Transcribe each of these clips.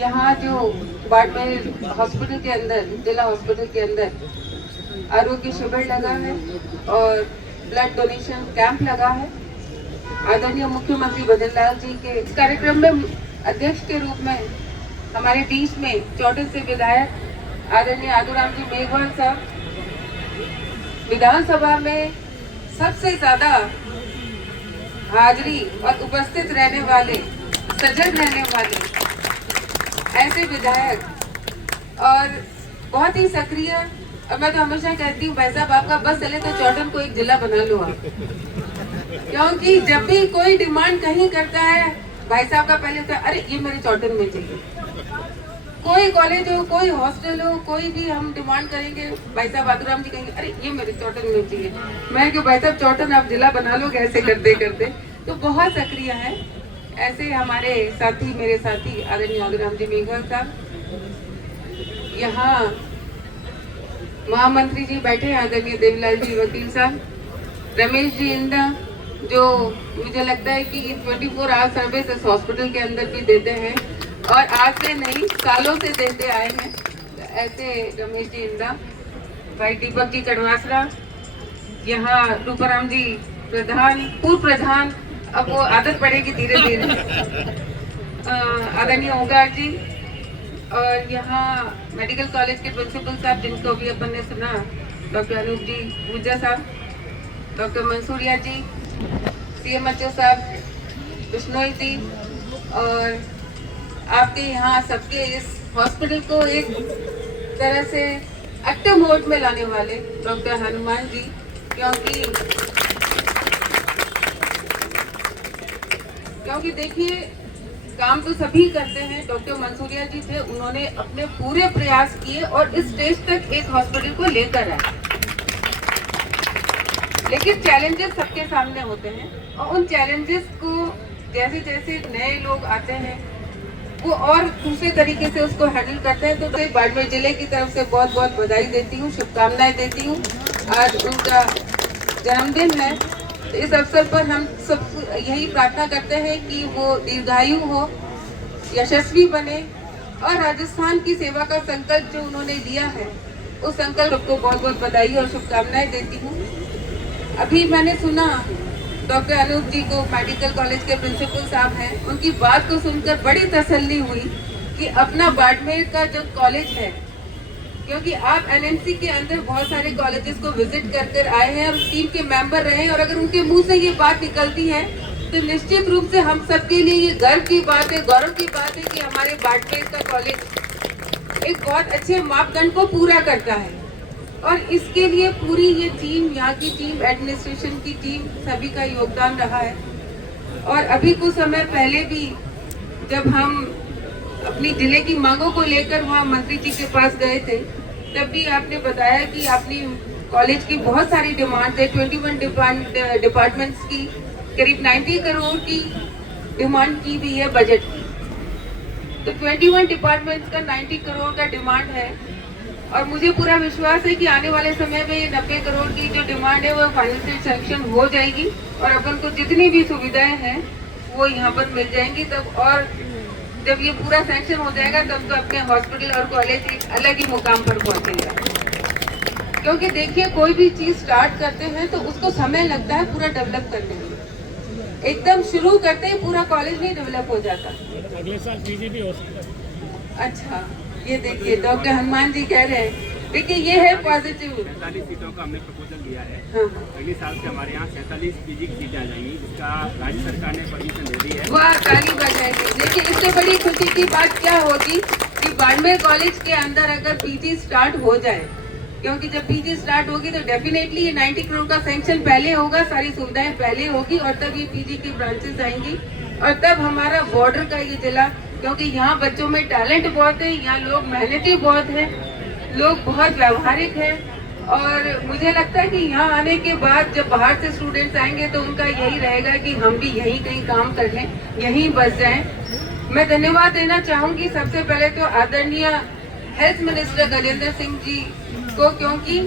यहाँ जो बाड़मेर हॉस्पिटल के अंदर, जिला हॉस्पिटल के अंदर आरोग्य शिविर लगा है और ब्लड डोनेशन कैंप लगा है। आदरणीय मुख्यमंत्री बद्रीलाल जी के इस कार्यक्रम में अध्यक्ष के रूप में हमारे बीच में चौटिल से विधायक आदरणीय आदूराम जी मेघवाल साहब, विधानसभा में सबसे ज्यादा हाजिरी और उपस्थित रहने वाले, सजग रहने वाले ऐसे विधायक और बहुत ही सक्रिय। और मैं तो हमेशा कहती हूँ भाई साहब, आपका बस चले तो चौटन को एक जिला बना लो आप, क्योंकि जब भी कोई डिमांड कहीं करता है भाई साहब का पहले होता है अरे ये मेरे चौटन में चाहिए। कोई कॉलेज हो, कोई हॉस्टल हो, कोई भी हम डिमांड करेंगे भाई साहब आदूराम जी कहेंगे अरे ये मेरे चौटन में चाहिए। मैं क्यों भाई साहब चौटन आप जिला बना लो, ऐसे करते करते। तो बहुत सक्रिय है ऐसे हमारे साथी, मेरे साथी आदरणीय आदूराम जी मेघवाल साहब। यहाँ महामंत्री जी बैठे हैं आदरणीय देवीलाल जी वकील साहब, रमेश जी इंदा, जो मुझे लगता है कि 24 आवर सर्विस इस हॉस्पिटल के अंदर भी देते हैं और आज से नहीं सालों से देते आए हैं। तो ऐसे रमेश जी इंदा, भाई दीपक जी कड़वासरा, यहाँ रूपाराम जी प्रधान, पूर्व प्रधान, अब वो आदत पड़ेगी धीरे धीरे, आदरणीय ओंकार जी, और यहाँ मेडिकल कॉलेज के प्रिंसिपल साहब जिनको भी अपन ने सुना, डॉक्टर अनूप जी पूजा साहब, डॉक्टर मंसूरिया जी, CMHO साहब बिश्नोई जी, और आपके यहाँ सबके इस हॉस्पिटल को एक तरह से एक्टिव मोड में लाने वाले डॉक्टर हनुमान जी, क्योंकि देखिए काम तो सभी करते हैं। डॉक्टर मंसूरिया जी थे, उन्होंने अपने पूरे प्रयास किए और इस स्टेज तक एक हॉस्पिटल को लेकर आए। लेकिन चैलेंजेस सबके सामने होते हैं और उन चैलेंजेस को जैसे जैसे नए लोग आते हैं वो और दूसरे तरीके से उसको हैंडल करते हैं। तो बाड़मेर जिले की तरफ से बहुत बहुत बधाई देती हूँ, शुभकामनाएं देती हूँ। आज उनका जन्मदिन है, तो इस अवसर पर हम सब यही प्रार्थना करते हैं कि वो दीर्घायु हो, यशस्वी बने और राजस्थान की सेवा का संकल्प जो उन्होंने लिया है उस संकल्प को बहुत बहुत बधाई और शुभकामनाएं देती हूँ। अभी मैंने सुना डॉक्टर अनूप जी को, मेडिकल कॉलेज के प्रिंसिपल साहब हैं, उनकी बात को सुनकर बड़ी तसल्ली हुई कि अपना बाड़मेर का जो कॉलेज है, क्योंकि आप NMC के अंदर बहुत सारे कॉलेजेस को विजिट कर आए हैं और टीम के मेंबर रहे हैं, और अगर उनके मुंह से ये बात निकलती है तो निश्चित रूप से हम सबके लिए ये गर्व की बात है, गौरव की बात है कि हमारे बाड़मेर का कॉलेज एक बहुत अच्छे मापदंड को पूरा करता है। और इसके लिए पूरी ये टीम, यहाँ की टीम, एडमिनिस्ट्रेशन की टीम, सभी का योगदान रहा है। और अभी कुछ समय पहले भी जब हम अपनी जिले की मांगों को लेकर वहाँ मंत्री जी के पास गए थे, तब भी आपने बताया कि आपने कॉलेज की बहुत सारी डिमांड है, 21 डिपार्टमेंट्स की करीब 90 करोड़ की डिमांड की भी है बजट की। तो 21 डिपार्टमेंट्स का 90 करोड़ का डिमांड है और मुझे पूरा विश्वास है कि आने वाले समय में ये 90 करोड़ की जो डिमांड है वो फाइनेंशियल सैंक्शन हो जाएगी और अपन को जितनी भी सुविधाएं हैं वो यहाँ पर मिल जाएंगी। तब और जब ये पूरा सैंक्शन हो जाएगा तब तो अपने हॉस्पिटल और कॉलेज एक अलग ही मुकाम पर पहुंचेगा। क्योंकि देखिए कोई भी चीज स्टार्ट करते हैं तो उसको समय लगता है पूरा डेवलप करने में, एकदम शुरू करते ही पूरा कॉलेज नहीं डेवलप हो जाता। अगले साल पीजी भी हो सकता है। अच्छा, ये देखिए डॉक्टर हनुमान जी कह रहे हैं, देखिए ये है पॉजिटिव। 47 सीटों का हमने प्रपोजल दिया है। हाँ। अगले साल से हमारे यहाँ 47 पीजी की सीटें आ जाएंगी, जिसका राज्य सरकार ने परमिशन दे दी है। वाह, ताली बजाएंगे। लेकिन इससे बड़ी खुशी की बात क्या होगी कि बाड़मेर कॉलेज के अंदर अगर पीजी स्टार्ट हो जाए, क्योंकि जब पीजी स्टार्ट होगी तो डेफिनेटली ये 90 करोड़ का सैंक्शन पहले होगा, सारी सुविधाएं पहले होगी और तब ये पीजी की ब्रांचेस आएंगी और तब हमारा बॉर्डर का ये जिला, क्योंकि यहाँ बच्चों में टैलेंट बहुत है, यहाँ लोग मेहनती बहुत हैं, लोग बहुत व्यवहारिक हैं और मुझे लगता है कि यहाँ आने के बाद जब बाहर से स्टूडेंट्स आएंगे तो उनका यही रहेगा कि हम भी यहीं कहीं काम कर लें, यहीं बस जाएं। मैं धन्यवाद देना चाहूँगी सबसे पहले तो आदरणीय हेल्थ मिनिस्टर गजेंद्र सिंह जी को, क्योंकि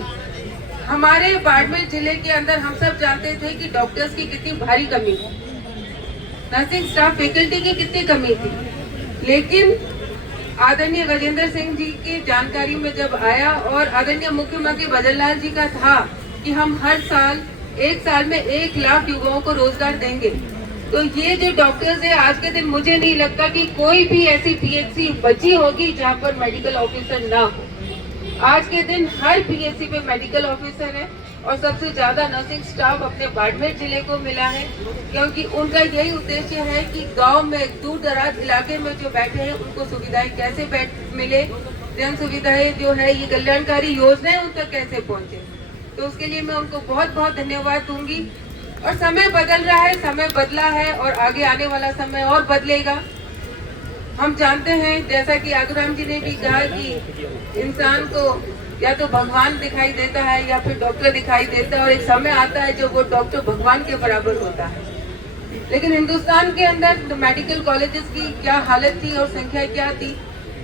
हमारे बाड़मेर जिले के अंदर हम सब जानते थे कि डॉक्टर्स की कितनी भारी कमी थी, नर्सिंग स्टाफ फैकल्टी की कितनी कमी थी, लेकिन आदरणीय गजेंद्र सिंह जी की जानकारी में जब आया और आदरणीय मुख्यमंत्री भजनलाल जी का था कि हम हर साल 1 साल में 1 लाख युवाओं को रोजगार देंगे, तो ये जो डॉक्टर्स है आज के दिन मुझे नहीं लगता कि कोई भी ऐसी पीएचसी बची होगी जहाँ पर मेडिकल ऑफिसर ना हो। आज के दिन हर पीएचसी पे मेडिकल ऑफिसर है और सबसे ज्यादा नर्सिंग स्टाफ अपने बाड़मेर जिले को मिला है, क्योंकि उनका यही उद्देश्य है कि गांव में दूर दराज इलाके में जो बैठे हैं उनको सुविधाएं कैसे मिले, जन सुविधाएं जो है ये कल्याणकारी योजनाएं उन तक कैसे पहुंचे। तो उसके लिए मैं उनको बहुत बहुत धन्यवाद दूंगी। और समय बदल रहा है, समय बदला है और आगे आने वाला समय और बदलेगा। हम जानते हैं, जैसा कि आगुराम जी ने भी कहा कि इंसान को या तो भगवान दिखाई देता है या फिर डॉक्टर दिखाई देता है, और एक समय आता है जब वो डॉक्टर भगवान के बराबर होता है। लेकिन हिंदुस्तान के अंदर मेडिकल कॉलेजेस की क्या हालत थी और संख्या क्या थी,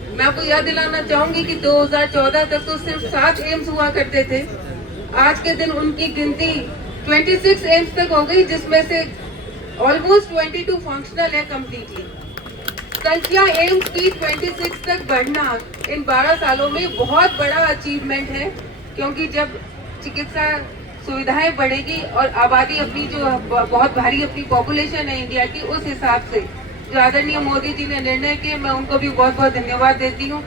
मैं आपको याद दिलाना चाहूंगी कि 2014 तक तो सिर्फ 7 एम्स हुआ करते थे। आज के दिन उनकी गिनती 26 एम्स तक हो गई, जिसमें से ऑलमोस्ट 22 फंक्शनल है कम्प्लीटली। संख्या एम्स की 26 तक बढ़ना इन 12 सालों में बहुत बड़ा अचीवमेंट है, क्योंकि जब चिकित्सा सुविधाएं बढ़ेगी और आबादी अपनी जो बहुत भारी अपनी पॉपुलेशन है इंडिया की, उस हिसाब से जो आदरणीय मोदी जी ने निर्णय किए, मैं उनको भी बहुत बहुत धन्यवाद देती हूँ।